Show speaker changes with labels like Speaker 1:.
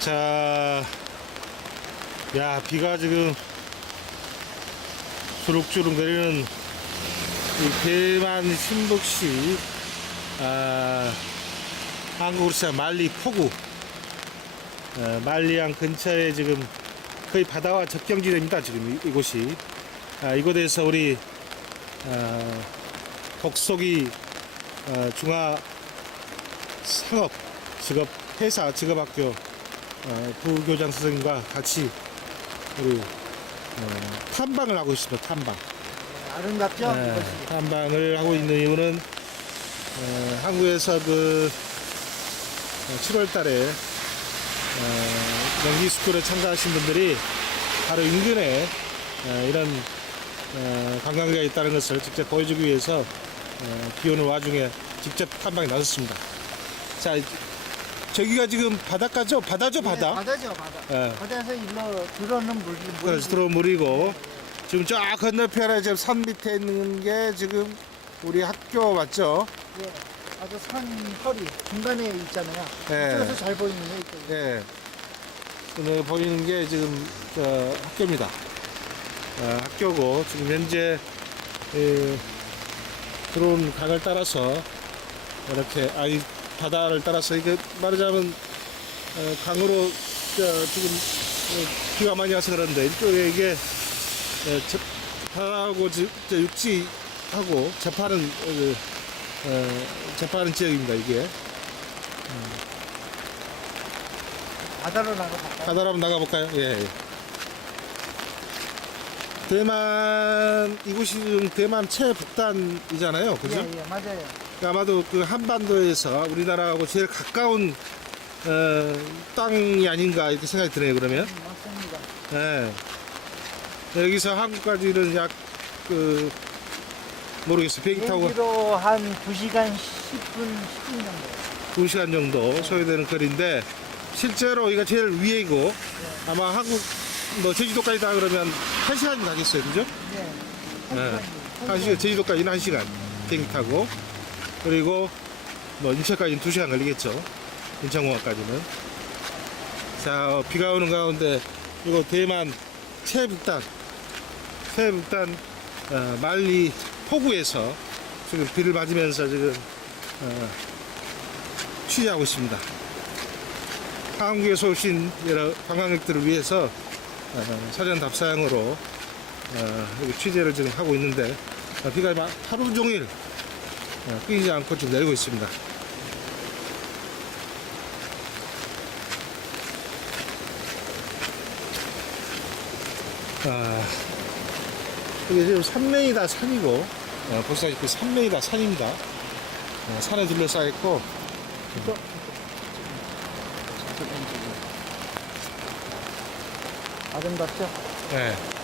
Speaker 1: 자, 야, 비가 지금 주룩주룩 내리는 이 대만 신북시, 아, 한국으로서 말리 포구, 어, 말리항 근처에 지금 거의 바다와 접경지대입니다. 지금 이, 곳이 아, 이곳에서 우리, 아, 독속이 어, 중화 상업 직업 회사 직업학교 어, 부교장 선생님과 같이 우리 어, 탐방을 하고 있습니다. 탐방.
Speaker 2: 아름답죠?
Speaker 1: 네. 탐방을 하고 있는 이유는 어, 한국에서 그 7월달에 어, 연기스쿨에 참가하신 분들이 바로 인근에 어, 이런 어, 관광지가 있다는 것을 직접 보여주기 위해서 어, 비 오는 와중에 직접 탐방에 나섰습니다. 자, 저기가 지금 바닷가죠? 바다죠,
Speaker 2: 네,
Speaker 1: 바다?
Speaker 2: 바다죠, 바다.
Speaker 1: 예.
Speaker 2: 바다에서 일로 들어오는 물이
Speaker 1: 그래서 들어온 물이고 지금 저 건너편에 지금 산 밑에 있는 게 지금 우리 학교 맞죠?
Speaker 2: 예, 아주 산 허리 중간에 있잖아요.
Speaker 1: 예.
Speaker 2: 이쪽에서 잘 보이네요. 이쪽.
Speaker 1: 예. 오늘 보이는 게 지금 저 학교입니다. 아, 학교고 지금 현재 예, 들어온 강을 따라서 이렇게 아이 바다를 따라서 이게 말하자면 어, 강으로 저, 지금 어, 비가 많이 와서 그런데 이쪽에 이게 어, 저, 바다하고 육지하고 접하는 어, 어, 접하는 지역입니다 이게.
Speaker 2: 바다로 나가볼까요?
Speaker 1: 바다로 한번 나가볼까요? 예. 예. 대만 이곳이 지금 대만 최북단이잖아요, 그죠?
Speaker 2: 예, 예, 맞아요.
Speaker 1: 그러니까 아마도 그 한반도에서 우리나라하고 제일 가까운 어, 땅이 아닌가 이렇게 생각이 드네요. 그러면
Speaker 2: 음, 맞습니다.
Speaker 1: 예. 여기서 한국까지는 약 그 모르겠어요. 비행기 타고
Speaker 2: 비행기로 한 2시간 10분, 10분 정도.
Speaker 1: 2시간 정도 소요되는 거리인데 실제로 여기가 제일 위에이고 아마 한국 뭐 제주도까지 다 그러면 1시간이 가겠어요. 그죠?
Speaker 2: 예.
Speaker 1: 네. 한한 시간, 제주도까지는 한 시간 비행기 타고 그리고 뭐 인천까지는 두 시간 걸리겠죠. 인천공항까지는. 자, 어, 비가 오는 가운데 이거 대만 최북단, 최북단 어, 말리 포구에서 지금 비를 맞으면서 지금 어, 취재하고 있습니다. 한국에서 오신 여러 관광객들을 위해서 어, 사전 답사형으로 어, 취재를 지금 하고 있는데 어, 비가 막 하루 종일 어, 끊이지 않고 지금 내리고 있습니다. 아, 이게 지금 산면이 다 산이고 어, 보시다시피 산면이 다 산입니다. 어, 산에 둘러싸여 있고
Speaker 2: 아름답죠?
Speaker 1: 네.